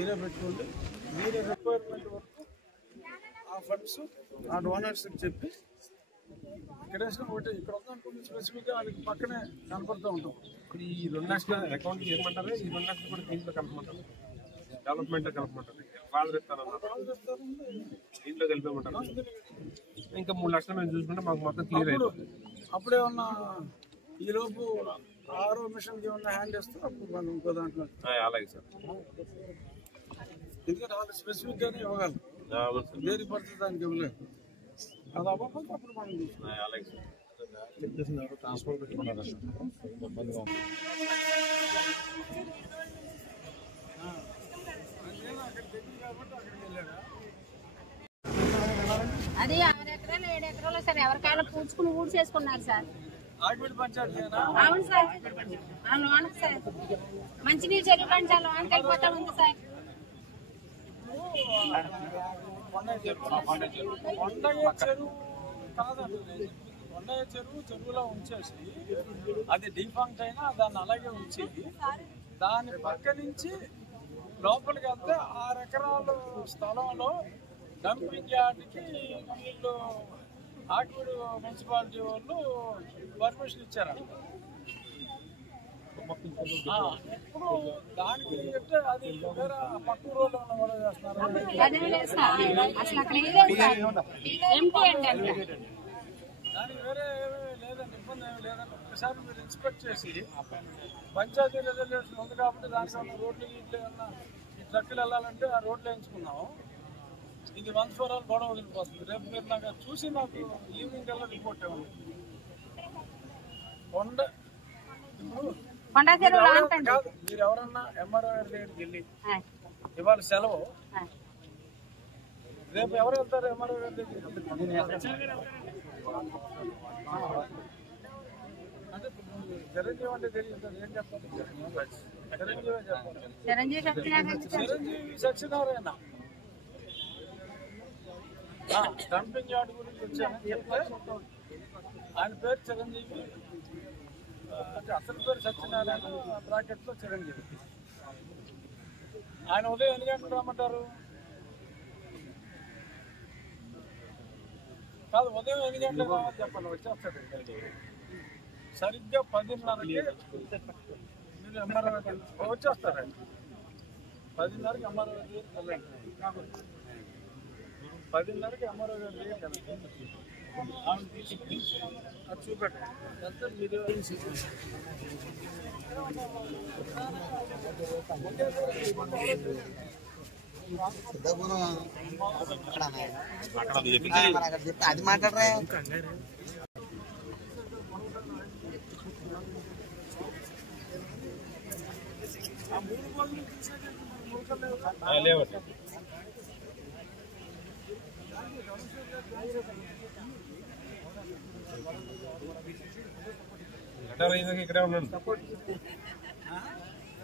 మీరే పెట్టుకోండి. మీరే రిక్వైర్మెంట్ వరకు ఆ ఫండ్స్ ఆ డోనర్స్కి చెప్పి ఇక్కడ వేసిన ఒకటి ఇక్కడ ఉందనుకుంటే స్పెసిఫిక్గా వాళ్ళకి పక్కనే కనపడుతూ ఉంటాం. ఇప్పుడు ఈ 2 లక్షల అకౌంట్ ఏమంటారు? ఈ 2 లక్షలు కూడా దీంట్లో కలపమంటారు, డెవలప్మెంట్ కలపమంటారు, ఫాదర్ ఇస్తారు దీంట్లో కలిపేమంటారు. ఇంకా 3 లక్షలు మేము చూసుకుంటే మాకు మొత్తం క్లియర్ అయిపోతుంది. అప్పుడేమన్నా ఈలోపు ఆరో మిషన్కి ఏమన్నా హ్యాండ్ వేస్తే అప్పుడు మనం ఇంకో దాంట్లో అలాగే సార్. ఎందుకంటే వాళ్ళు స్పెసిఫిక్గానే ఇవ్వగలరు, వేరే పరిస్థితి దానికి ఇవ్వలేదు. అది అవ్వకపోతే అప్పుడు మనం చూస్తున్నాం. అలాగే సార్. ట్రాన్స్పోర్ట్ పెట్టుకున్నారు ఇబ్బందిగా ఉంది. అది 6 ఎకరాలు 7 ఎకరాలు సార్ ఎవరికైనా పూడ్చుకుని ఊడ్చేసుకున్నారు సార్. అవును సార్, ఆ లోనకు సార్ మంచినీళ్ళు చెరువు కంటే ఆ లోనకి వెళ్ళిపోతా ఉంది సార్. కొండయ్య చెరువు చెరువులో ఉంచేసి అది డిఫంక్ట్ అయినా దాన్ని అలాగే ఉంచేది. దాని పక్క నుంచి లోపలికి వెళ్తే 6 ఎకరాల స్థలంలో డంపింగ్ యార్డ్కి వీళ్ళు ఆకివీడు మున్సిపాలిటీ వాళ్ళు పర్మిషన్ ఇచ్చారు. ఇప్పుడు దానికి అంటే అది వేరే పక్క ఊళ్ళో కూడా చేస్తున్నారు. దానికి వేరే లేదండి, ఇబ్బంది ఏమి లేదండి. ఒకసారి మీరు ఇన్స్పెక్ట్ చేసి పంచాయతీ రిజర్వేషన్ ఉంది కాబట్టి దానికన్నా రోడ్లు ఇట్లా ఏమన్నా ఈ ట్రక్కులు వెళ్ళాలంటే ఆ రోడ్లు వేయించుకున్నాము. ఇది 1 for all గొడవ వదిలిపోతుంది. రేపు మీరు నాకు చూసి నాకు ఈవినింగ్ కల్లా రిపోర్ట్ ఇవ్వండి. కాదు, మీరు ఎవరన్నా ఎంఆర్ఓ గారి దగ్గరికి వెళ్ళి ఇవాళ సెలవు, రేపు ఎవరు వెళ్తారు ఎంఆర్ఓ గారి దగ్గరికి? అంటే చిరంజీవి అంటే తెలియదు, ఏం చెప్పాలి? చిరంజీవి చెప్పాలి. చిరంజీవి సత్యనారాయణ డంపింగ్ యార్డ్ గురించి వచ్చానని చెప్తే ఆయన పేరు చిరంజీవి, అంటే అసలు పేరు సత్యనారాయణ, బ్రాకెట్లో చిరంజీవి. ఆయన ఉదయం ఎన్ని గంటలు రమ్మంటారు? కాదు, ఉదయం ఎన్ని గంటలకు రావాలి చెప్పాలి, వచ్చేస్తాడు. సరిగ్గా 10:30కి మీరు ఎంఆర్ఓ వచ్చేస్తారండి. 10:30కి ఎంఆర్ఓ వెళ్ళండి. 10:30కి ఎంఆర్ఓ గారు అది చూపెట్టండి. అంతా మీరు అది మాట్లాడరా. లేవండి. రిటైర్ అయ్యేదాకా ఇక్కడే ఉన్నాను.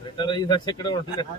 రిటైర్ అయ్యేదాకా ఇక్కడే ఉంటున్నాను.